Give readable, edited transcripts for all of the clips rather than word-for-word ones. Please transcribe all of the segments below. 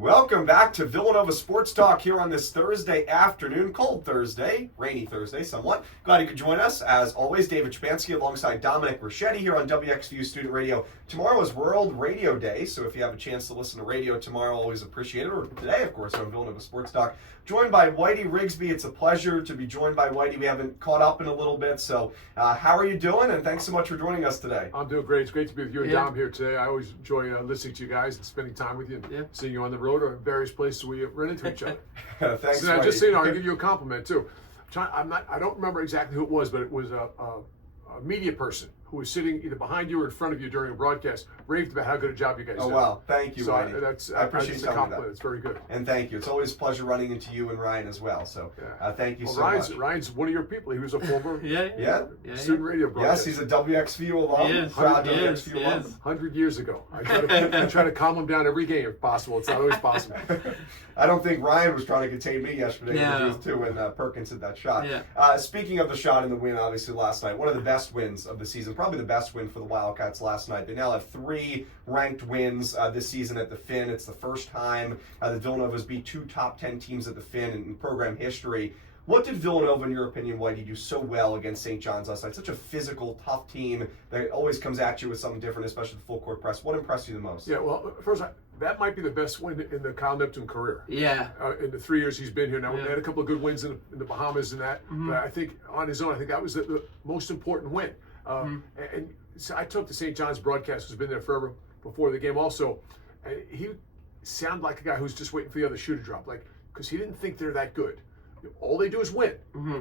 Welcome back to Villanova Sports Talk here on this Thursday afternoon, cold Thursday, rainy Thursday somewhat. Glad you could join us. As always, David Szczepanski alongside Dominic Richetti here on WXVU Student Radio. Tomorrow is World Radio Day, so if you have a chance to listen to radio tomorrow, always appreciate it. Or today, of course, on Villanova Sports Talk. Joined by Whitey Rigsby. It's a pleasure to be joined by Whitey. We haven't caught up in a little bit, so how are you doing? And thanks so much for joining us today. I'm doing great. It's great to be with you and Dom here today. I always enjoy listening to you guys and spending time with you and seeing you on the road or various places we run into each other. Thanks, so just so you know, I'll give you a compliment too. I don't remember exactly who it was, but it was a media person who was sitting either behind you or in front of you during a broadcast, raved about how good a job you guys did. Oh, wow. Thank you, so Whitey. I appreciate you telling me that. It's very good. And thank you. It's always a pleasure running into you and Ryan as well. So thank you so much. Ryan's one of your people. He was a former student radio broadcast. Yes, he's a WXVU alum. Proud WXVU alum. 100 years ago. I try to calm him down every game if possible. It's not always possible. I don't think Ryan was trying to contain me yesterday in the booth too when Perkins hit that shot. Speaking of the shot and the win, obviously last night, one of the best wins of the season, probably the best win for the Wildcats last night. They now have 3 ranked wins this season at the Finn. It's the first time the Villanova's beat 2 top 10 teams at the Finn in program history. What did Villanova, in your opinion, Whitey, do so well against St. John's last night? Such a physical, tough team that always comes at you with something different, especially the full court press. What impressed you the most? Yeah, well, first, that might be the best win in the Kyle Neptune career. Yeah. In the 3 years he's been here. Now, we had a couple of good wins in the Bahamas and that, but I think on his own, I think that was the most important win. And so I took the St. John's broadcast, who's been there forever before the game also, and he sounded like a guy who's just waiting for the other shoe to drop, because he didn't think they're that good. All they do is win.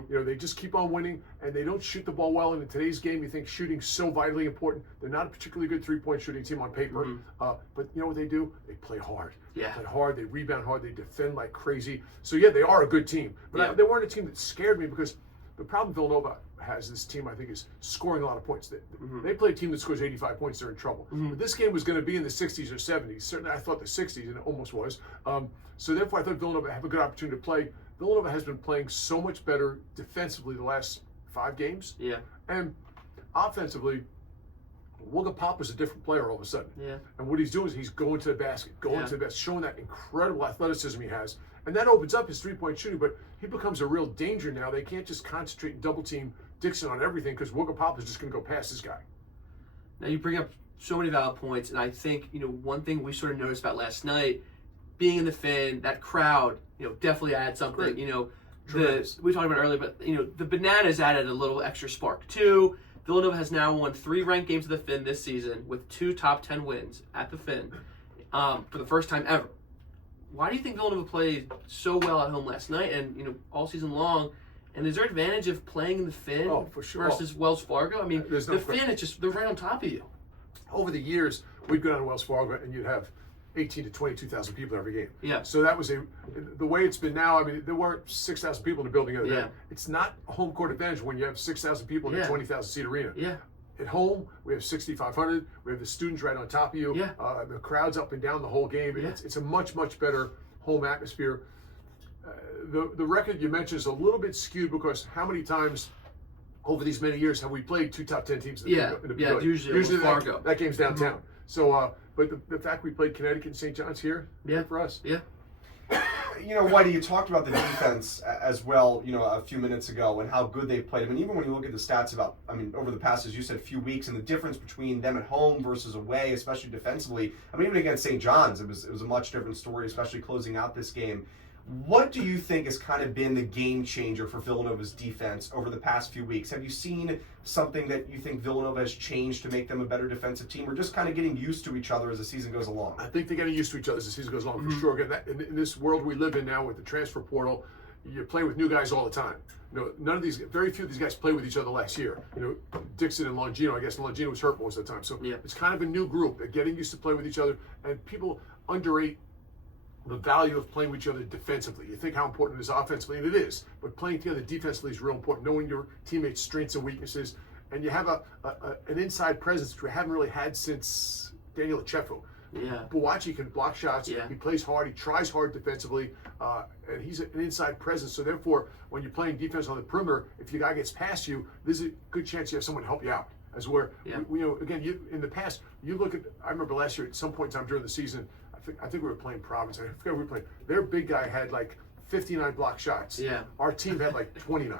They just keep on winning, and they don't shoot the ball well. And in today's game, you think shooting's so vitally important. They're not a particularly good three-point shooting team on paper, but you know what they do? They play hard. They play hard. They rebound hard. They defend like crazy. So yeah, they are a good team. But they weren't a team that scared me, because the problem Villanova has, this team, I think, is scoring a lot of points. They play a team that scores 85 points, they're in trouble. But this game was going to be in the 60s or 70s. Certainly, I thought the 60s, and it almost was. So therefore, I thought Villanova have a good opportunity to play. Villanova has been playing so much better defensively the last 5 games. And offensively, Wooga Pop is a different player all of a sudden. And what he's doing is he's going to the basket, showing that incredible athleticism he has. And that opens up his three-point shooting, but he becomes a real danger now. They can't just concentrate and double-team Dixon on everything, because Wooga Pop is just going to go past this guy. Now, you bring up so many valid points, and I think, one thing we sort of noticed about last night, being in the Finn, that crowd, definitely added something. We talked about it earlier, but the Bananas added a little extra spark too. Villanova has now won 3 ranked games of the Finn this season with 2 top 10 wins at the Finn for the first time ever. Why do you think Villanova played so well at home last night and all season long? And is there advantage of playing in the Finn versus Wells Fargo? I mean, the Finn, it's just, they're right on top of you. Over the years, we'd go down to Wells Fargo and you'd have 18 to 22,000 people every game. So that was the way it's been now. I mean, there weren't 6,000 people in the building the other day. It's not a home court advantage when you have 6,000 people in a 20,000 seat arena. At home, we have 6,500. We have the students right on top of you. The crowd's up and down the whole game. It's a much, much better home atmosphere. The record you mentioned is a little bit skewed, because how many times over these many years have we played 2 top 10 teams in the building? Usually that game's downtown. So, but the fact we played Connecticut and St. John's here, good for us. Whitey, you talked about the defense as well, a few minutes ago, and how good they've played. I mean, even when you look at the stats over the past, as you said, few weeks, and the difference between them at home versus away, especially defensively. I mean, even against St. John's, it was a much different story, especially closing out this game. What do you think has kind of been the game changer for Villanova's defense over the past few weeks? Have you seen something that you think Villanova has changed to make them a better defensive team, or just kind of getting used to each other as the season goes along? I think they're getting used to each other as the season goes along, for sure. Again, in this world we live in now with the transfer portal, you play with new guys all the time. Very few of these guys played with each other last year. Dixon and Longino, I guess Longino was hurt most of the time. So it's kind of a new group. They're getting used to play with each other, and people underrate the value of playing with each other defensively. You think how important it is offensively, and it is, but playing together defensively is real important, knowing your teammates' strengths and weaknesses, and you have an inside presence, which we haven't really had since Daniel Echefo. Buwachi can block shots, he plays hard, he tries hard defensively, and he's an inside presence, so therefore, when you're playing defense on the perimeter, if your guy gets past you, there's a good chance you have someone to help you out. As where, again, in the past, you look at, I remember last year at some point in time during the season, I I think we were playing Providence. I forget who we were playing. Their big guy had like 59 block shots. Yeah. Our team had like 29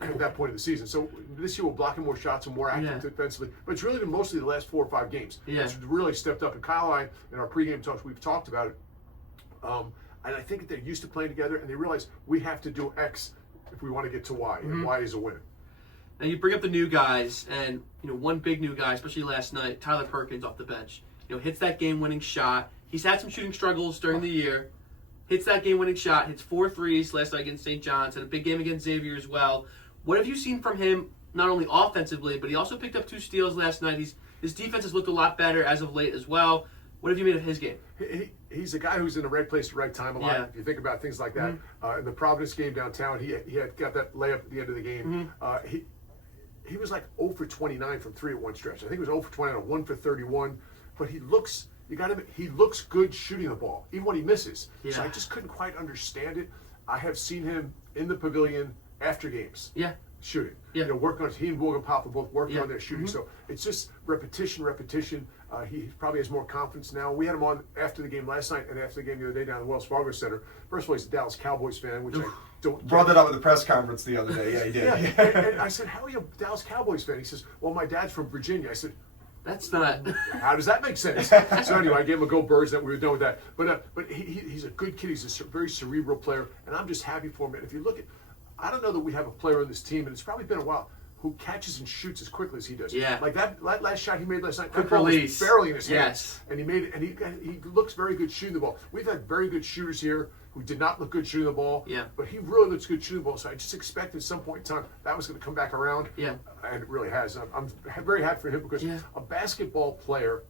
at that point of the season. So this year we're blocking more shots and more active defensively. But it's really been mostly the last 4 or 5 games. Yeah. It's really stepped up. And Kyle and I, in our pregame talks, we've talked about it. And I think that they're used to playing together, and they realize we have to do X if we want to get to Y, and Y is a win. Now you bring up the new guys, and one big new guy, especially last night, Tyler Perkins off the bench. Hits that game-winning shot. He's had some shooting struggles during the year. Hits that game-winning shot. Hits 4 threes last night against St. John's. Had a big game against Xavier as well. What have you seen from him, not only offensively, but he also picked up 2 steals last night. His defense has looked a lot better as of late as well. What have you made of his game? He's a guy who's in the right place at the right time a lot. Yeah. If you think about things like that. In the Providence game downtown, he had got that layup at the end of the game. He was like 0 for 29 from 3 at one stretch. I think it was 0 for 29 or 1 for 31. But he looks good shooting the ball, even when he misses. Yeah. So I just couldn't quite understand it. I have seen him in the pavilion after games. Yeah. Shooting. Yeah. Working on, he and Morgan Pop are both working Yeah. on their shooting. So it's just repetition. He probably has more confidence now. We had him on after the game last night and after the game the other day down at the Wells Fargo Center. First of all, he's a Dallas Cowboys fan, which I don't Brought that up at the press conference the other day. Yeah, he did. and I said, how are you a Dallas Cowboys fan? He says, well, my dad's from Virginia. I said, That's not. how does that make sense? So anyway, I gave him a go Birds, that we were done with that. But he's a good kid. He's a very cerebral player, and I'm just happy for him. And if you look at, I don't know that we have a player on this team, and it's probably been a while, who catches and shoots as quickly as he does. Yeah. Like that last shot he made last night, Quick that ball was release. barely in his hands. Yes. And he made it, and he looks very good shooting the ball. We've had very good shooters here who did not look good shooting the ball. Yeah. But he really looks good shooting the ball. So I just expected at some point in time that was going to come back around. Yeah. And it really has. I'm very happy for him because Yeah. a basketball player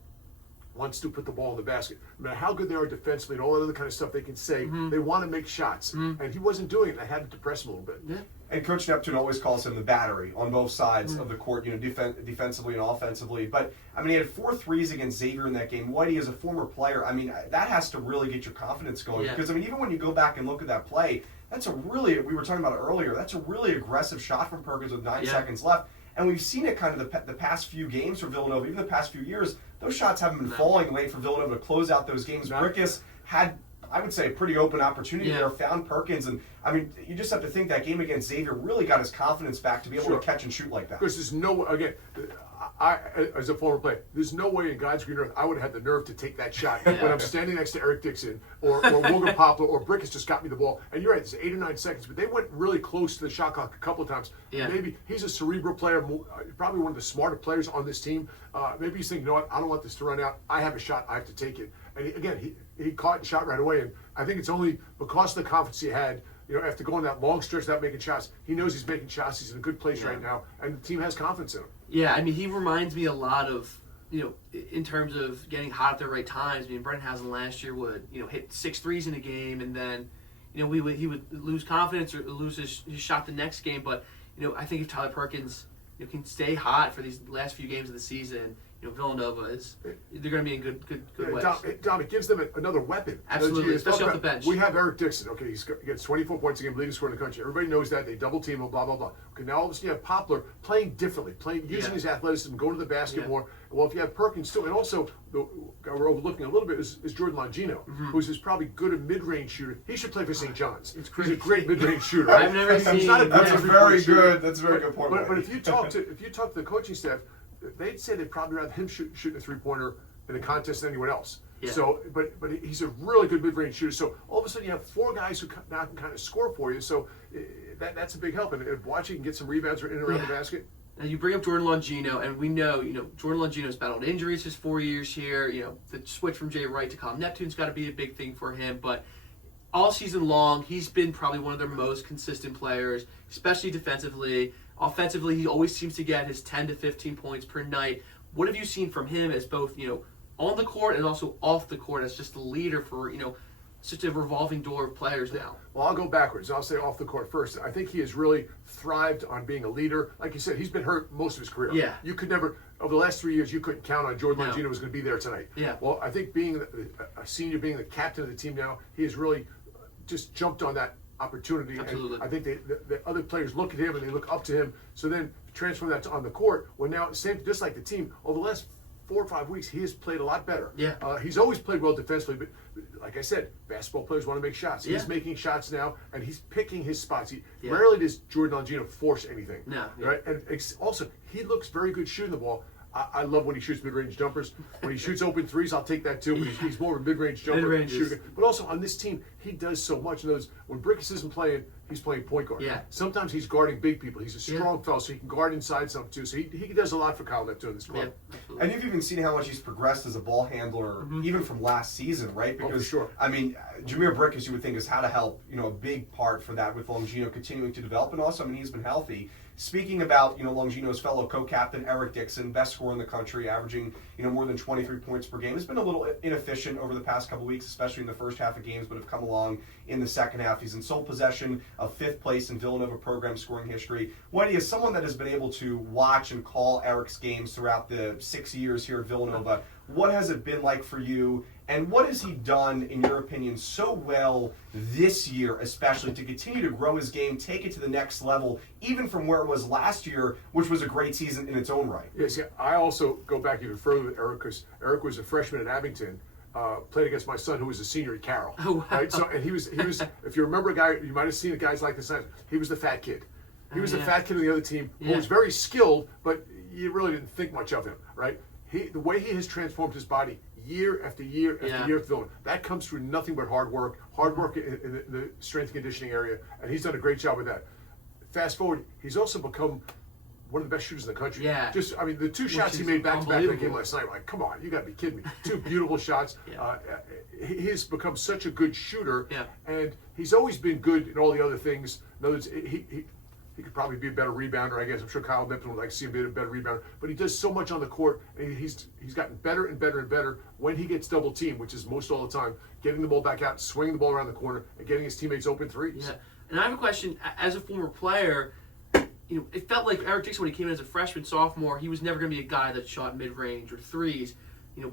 wants to put the ball in the basket. No matter how good they are defensively and all that other kind of stuff they can say, they want to make shots. And he wasn't doing it. I had to depress him a little bit. Yeah. And Coach Neptune always calls him the battery on both sides of the court, defensively and offensively. But, I mean, he had 4 threes against Xavier in that game. Whitey, as a former player, I mean, that has to really get your confidence going. Yeah. Because, I mean, even when you go back and look at that play, that's a really, we were talking about it earlier, that's a really aggressive shot from Perkins with 9 seconds left. And we've seen it kind of the past few games for Villanova, even the past few years. Those shots haven't been falling late for Villanova to close out those games. Brickus had, I would say, a pretty open opportunity there, found Perkins. And, I mean, you just have to think that game against Xavier really got his confidence back to be able to catch and shoot like that. Because there's no, again, I, as a former player, there's no way in God's green earth I would have had the nerve to take that shot when I'm standing next to Eric Dixon or Morgan Poplar or Brickus just got me the ball. And you're right, it's 8 or 9 seconds, but they went really close to the shot clock a couple of times. Yeah. Maybe he's a cerebral player, probably one of the smarter players on this team. Maybe he's thinking, you know what, I don't want this to run out. I have a shot, I have to take it. And he caught and shot right away. And I think it's only because of the confidence he had. After going that long stretch without making shots, he knows he's making shots. He's in a good place right now, and the team has confidence in him. Yeah, I mean, he reminds me a lot of, in terms of getting hot at the right times. I mean, Brenthausen last year would, hit 6 threes in a game, and then, he would lose confidence or lose his shot the next game. But, I think if Tyler Perkins can stay hot for these last few games of the season, Villanova they're going to be in good ways. Dom, it gives them another weapon. Absolutely, especially off the bench. We have Eric Dixon. Okay, he gets 24 points a game, leading scorer in the country. Everybody knows that. They double team him, blah, blah, blah. Okay, now all of a sudden you have Poplar playing differently, using his athleticism, going to the basket more. Well, if you have Perkins too, and also the guy we're overlooking a little bit is Jordan Longino, who's probably good a mid-range shooter. He should play for St. John's. He's a great mid-range shooter. I've never seen. He's not a That's a very good point. But if you talk to the coaching staff, they'd say they'd probably rather him shooting a 3-pointer in a contest than anyone else. Yeah. So, but he's a really good mid-range shooter. So all of a sudden you have 4 guys who now can kind of score for you. So that's a big help. And watching get some rebounds in and around the basket. Now you bring up Jordan Longino, and we know, Jordan Longino's battled injuries his 4 years here. The switch from Jay Wright to Kyle Neptune's got to be a big thing for him. But all season long, he's been probably one of their most consistent players, especially defensively. Offensively, he always seems to get his 10 to 15 points per night. What have you seen from him as both, on the court and also off the court as just a leader for, such a revolving door of players now? Well, I'll go backwards. I'll say off the court first. I think he has really thrived on being a leader. Like you said, he's been hurt most of his career. Yeah. You could never, over the last 3 years, you couldn't count on Jordan Longino was going to be there tonight. Yeah. Well, I think being a senior, being the captain of the team now, he has really just jumped on that opportunity. Absolutely. And I think the other players look at him and they look up to him. So then transfer that to on the court. Well, now same, just like the team, over the last 4 or 5 weeks, he has played a lot better. Yeah. He's always played well defensively, but like I said, basketball players want to make shots. He's making shots now, and he's picking his spots. Rarely does Jordan Longino force anything. No. Right? And also, he looks very good shooting the ball. I love when he shoots mid-range jumpers. When he shoots open threes, I'll take that too. But he's more of a mid-range jumper. Mid-range shooter. But also on this team, he does so much. In those, when Brickus isn't playing, he's playing point guard. Yeah. Sometimes he's guarding big people. He's a strong fellow, so he can guard inside some too. So he does a lot for Kyle Neptune in this club. Yeah, and you've even seen how much he's progressed as a ball handler, even from last season, right? Because for sure. I mean, Jameer Brickus, you would think, has had to help, a big part for that with Longino continuing to develop, and also, I mean, he's been healthy. Speaking about, Longino's fellow co-captain, Eric Dixon, best scorer in the country, averaging, more than 23 points per game. Has been a little inefficient over the past couple weeks, especially in the first half of games, but have come along in the second half. He's in sole possession of 5th place in Villanova program scoring history. Whitey, as someone that has been able to watch and call Eric's games throughout the 6 years here at Villanova, what has it been like for you? And what has he done, in your opinion, so well this year, especially, to continue to grow his game, take it to the next level, even from where it was last year, which was a great season in its own right? Yes, I also go back even further with Eric, because Eric was a freshman at Abington, played against my son, who was a senior at Carroll. Oh, wow. Right? So, and he was. If you remember a guy, you might have seen the guys like this. He was the fat kid. He was the fat kid on the other team, who was very skilled, but you really didn't think much of him, right? The way he has transformed his body year after year after year at Villanova, that comes through nothing but hard work in the strength and conditioning area, and he's done a great job with that. Fast forward, he's also become one of the best shooters in the country. Yeah. The 2 shots he made back-to-back in the game last night, like, come on, you got to be kidding me. 2 beautiful shots. He has become such a good shooter, and he's always been good in all the other things. In other words, he could probably be a better rebounder, I guess. I'm sure Kyle Neptune would like to see him be a better rebounder. But he does so much on the court, and he's gotten better and better and better when he gets double teamed, which is most all the time, getting the ball back out, swinging the ball around the corner, and getting his teammates open threes. Yeah. And I have a question. As a former player, it felt like Eric Dixon, when he came in as a freshman, sophomore, he was never going to be a guy that shot mid-range or threes.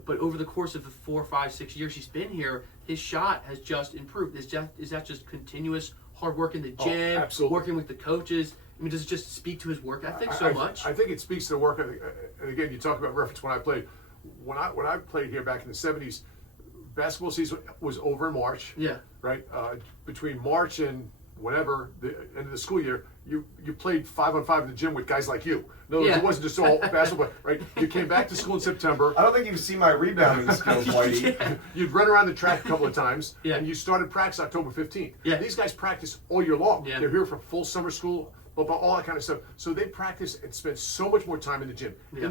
But over the course of the 4, 5, 6 years he's been here, his shot has just improved. Is that just continuous hard work in the gym, working with the coaches? I mean, does it just speak to his work ethic so much? I think it speaks to the work ethic. And again, you talk about reference when I played. When I played here back in the 70s, basketball season was over in March. Yeah. Right? Between March and whatever, the end of the school year, you played 5-on-5 in the gym with guys like you. In other words, it wasn't just all basketball, right? You came back to school in September. I don't think you've seen my rebounding skills, Whitey. You'd run around the track a couple of times, Yeah. and you started practice October 15th. Yeah. These guys practice all year long. Yeah. They're here for full summer school, but all that kind of stuff. So they practice and spend so much more time in the gym. Yeah.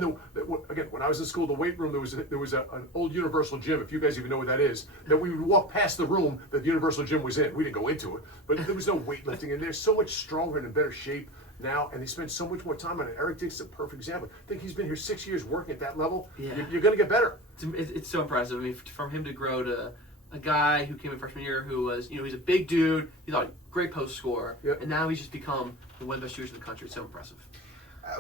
Again, when I was in school, the weight room, there was an old Universal Gym, if you guys even know what that is, that we would walk past the room that the Universal Gym was in. We didn't go into it, but there was no weightlifting, and they're so much stronger and in better shape now, and they spend so much more time on it. Eric Dixon's a perfect example. I think he's been here 6 years working at that level. Yeah. You're going to get better. It's so impressive. I mean, from him to grow to a guy who came in freshman year who was, he's a big dude. He's a great post scorer, and now he's just become one of the best shooters in the country. It's so impressive.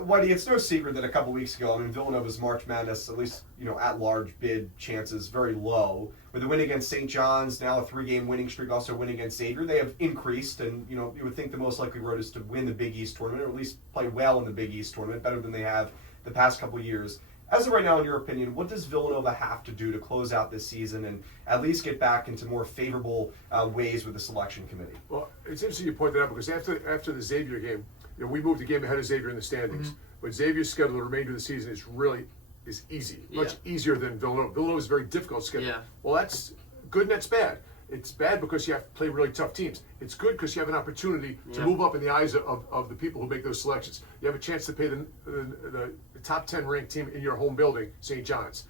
Whitey, it's no secret that a couple weeks ago, Villanova's March Madness, at least, at-large bid chances very low. With the win against St. John's, now a 3-game winning streak, also a win against Xavier, they have increased, and, you would think the most likely road is to win the Big East tournament, or at least play well in the Big East tournament, better than they have the past couple years. As of right now, in your opinion, what does Villanova have to do to close out this season and at least get back into more favorable ways with the selection committee? Well, it's interesting you point that out, because after the Xavier game, we moved the game ahead of Xavier in the standings. But Xavier's schedule the remainder of the season is easy, much easier than Villanova. Villanova's a very difficult schedule. Yeah. Well, that's good and that's bad. It's bad because you have to play really tough teams. It's good because you have an opportunity to move up in the eyes of the people who make those selections. You have a chance to play the top 10 ranked team in your home building, St. John's.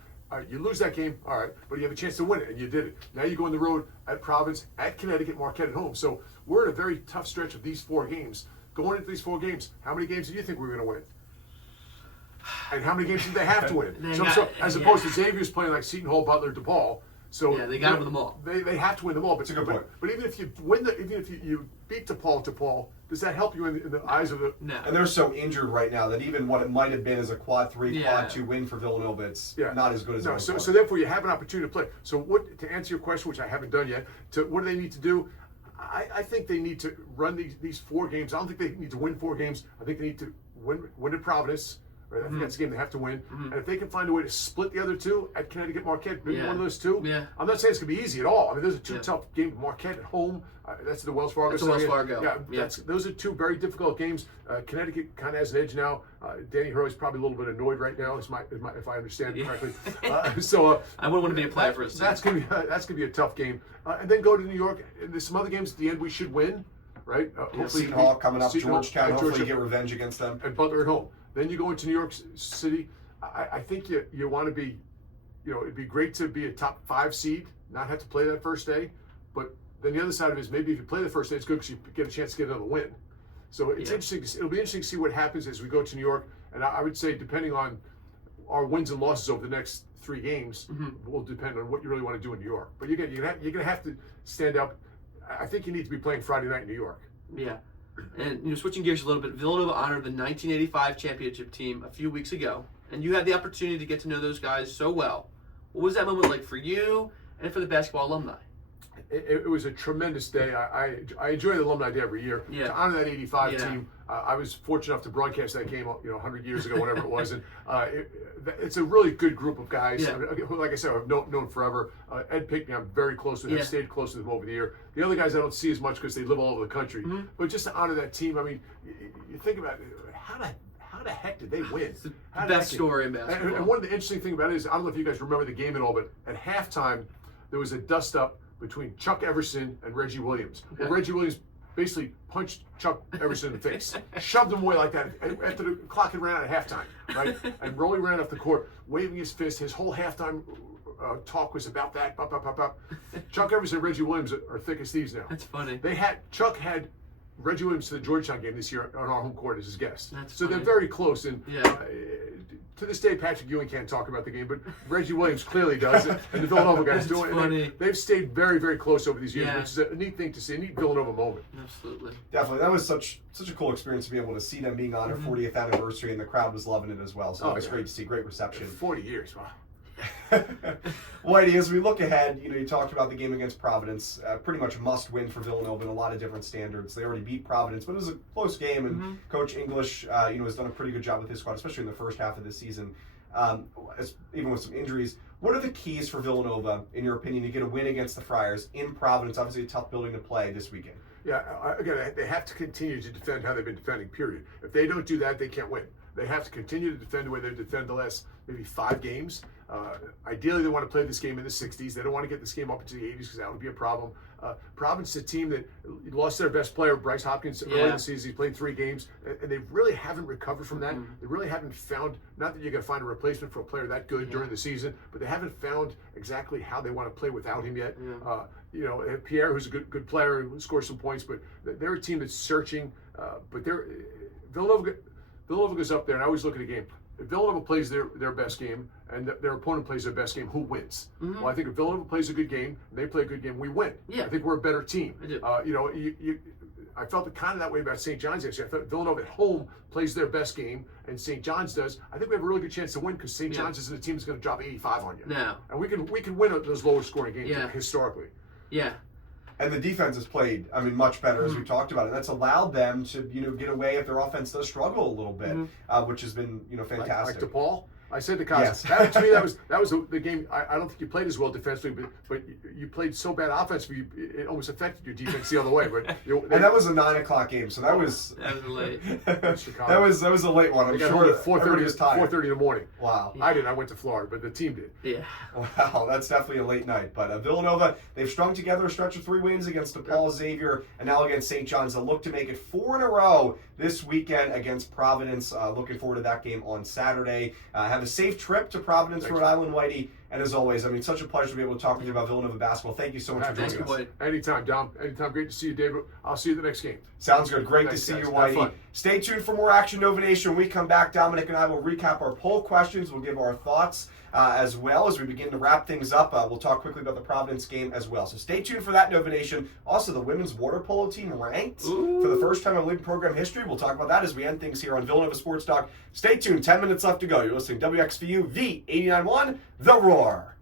You lose that game, all right, but you have a chance to win it, and you did it. Now you go on the road at Providence, at Connecticut, Marquette at home. So we're in a very tough stretch of these 4 games. Going into these 4 games, how many games do you think we're going to win? And how many games do they have to win? As opposed to Xavier's playing like Seton Hall, Butler, DePaul. So they got to win them all. They have to win them all. But That's a good point. But even if you you beat DePaul, does that help you in the eyes of the? No. And they're so injured right now that even what it might have been as a quad 3, quad 2 win for Villanova, it's not as good as it was. So therefore, you have an opportunity to play. So to answer your question, which I haven't done yet, what do they need to do? I think they need to run these 4 games. I don't think they need to win 4 games. I think they need to win at Providence, Right? I think that's a game they have to win. And if they can find a way to split the other two at Connecticut Marquette, maybe one of those two. Yeah. I'm not saying it's going to be easy at all. I mean, those are two tough games. Marquette at home. That's the Wells Fargo. That's the Wells Fargo. Yeah. Those are two very difficult games. Connecticut kind of has an edge now. Danny Hurley is probably a little bit annoyed right now, if I understand correctly. I wouldn't want to be a player for us. That's going to be a tough game. And then go to New York. And there's some other games at the end we should win. Right? Seton Hall coming up, Georgetown. Hopefully you get Georgia, revenge against them. And Butler at home. Then you go into New York City. I think you want to be, it'd be great to be a top 5 seed, not have to play that first day. But then the other side of it is maybe if you play the first day, it's good because you get a chance to get another win. So it's interesting. It'll be interesting to see what happens as we go to New York. And I would say, depending on our wins and losses over the next 3 games, will depend on what you really want to do in New York. But you're gonna have to stand up. I think you need to be playing Friday night in New York. Yeah. And switching gears a little bit, Villanova honored the 1985 championship team a few weeks ago, and you had the opportunity to get to know those guys so well. What was that moment like for you and for the basketball alumni? It was a tremendous day. I enjoy the Alumni Day every year. Yeah. To honor that 85 team, I was fortunate enough to broadcast that game 100 years ago, whatever it was. And it's a really good group of guys. Yeah. Like I said, I've known forever. Ed Pinkney, I'm very close with. I've stayed close with him over the year. The other guys I don't see as much because they live all over the country. But just to honor that team, I mean, you think about it, how the heck did they win? It's the best story in basketball. And one of the interesting things about it is, I don't know if you guys remember the game at all, but at halftime, there was a dust-up between Chuck Everson and Reggie Williams. Okay. Where Reggie Williams basically punched Chuck Everson in the face, shoved him away like that after the clock had ran out at halftime, right? And Rolly ran off the court, waving his fist. His whole halftime talk was about that. Chuck Everson and Reggie Williams are thick as thieves now. That's funny. Chuck had Reggie Williams to the Georgetown game this year on our home court as his guest. That's so funny. They're very close. And to this day, Patrick Ewing can't talk about the game, but Reggie Williams clearly does, and the Villanova guys do it. They've stayed very, very close over these years, which is a neat thing to see, a neat Villanova moment. Absolutely. Definitely. That was such a cool experience to be able to see them being on their 40th anniversary, and the crowd was loving it as well. So it was great to see. Great reception. 40 years, wow. Whitey, as we look ahead, you talked about the game against Providence, pretty much must win for Villanova in a lot of different standards. They already beat Providence, but it was a close game, and Coach English, has done a pretty good job with his squad, especially in the first half of the season, even with some injuries. What are the keys for Villanova, in your opinion, to get a win against the Friars in Providence? Obviously, a tough building to play this weekend. Yeah, again, they have to continue to defend how they've been defending, period. If they don't do that, they can't win. They have to continue to defend the way they've defended the last maybe 5 games. Ideally, they want to play this game in the 60s. They don't want to get this game up into the 80s because that would be a problem. Providence is a team that lost their best player, Bryce Hopkins, early in the season. He played 3 games, and they really haven't recovered from that. They really haven't found, not that you're going to find a replacement for a player that good during the season, but they haven't found exactly how they want to play without him yet. Pierre, who's a good player, who scores some points, but they're a team that's searching. But Villanova goes up there, and I always look at a game. If Villanova plays their best game and their opponent plays their best game, who wins? Well, I think if Villanova plays a good game and they play a good game, we win. I think we're a better team. I do. I felt kind of that way about St. John's actually. I thought Villanova at home plays their best game and St. John's does. I think we have a really good chance to win because St. John's isn't a team that's going to drop 85 on you. No. And we can win those lower scoring games historically. Yeah. And the defense has played, much better, as we talked about. And that's allowed them to, get away if their offense does struggle a little bit, which has been, fantastic. Like DePaul? I said to Costa, to me, that was the game. I don't think you played as well defensively, but you played so bad offensively, it almost affected your defense the other way. But and that was a 9 o'clock game, so that was late. that was a late one. I'm sure 4:30 in the morning. Wow. I didn't. I went to Florida, but the team did. Yeah. Wow, that's definitely a late night. But Villanova, they've strung together a stretch of 3 wins against DePaul, Xavier, and now against St. John's. They'll look to make it 4 in a row this weekend against Providence. Looking forward to that game on Saturday. Have a safe trip to Providence, Rhode Island, Whitey. And as always, such a pleasure to be able to talk with you about Villanova basketball. Thank you so much for joining us. Anytime, Dom. Anytime. Great to see you, David. I'll see you at the next game. Sounds good. Great to see you, Whitey. Stay tuned for more Action Nova Nation. When we come back, Dominic and I will recap our poll questions. We'll give our thoughts as well as we begin to wrap things up. We'll talk quickly about the Providence game as well. So stay tuned for that, Nova Nation. Also, the women's water polo team ranked for the first time in league program history. We'll talk about that as we end things here on Villanova Sports Talk. Stay tuned. 10 minutes left to go. You're listening to WXVU V89.1, The Roar.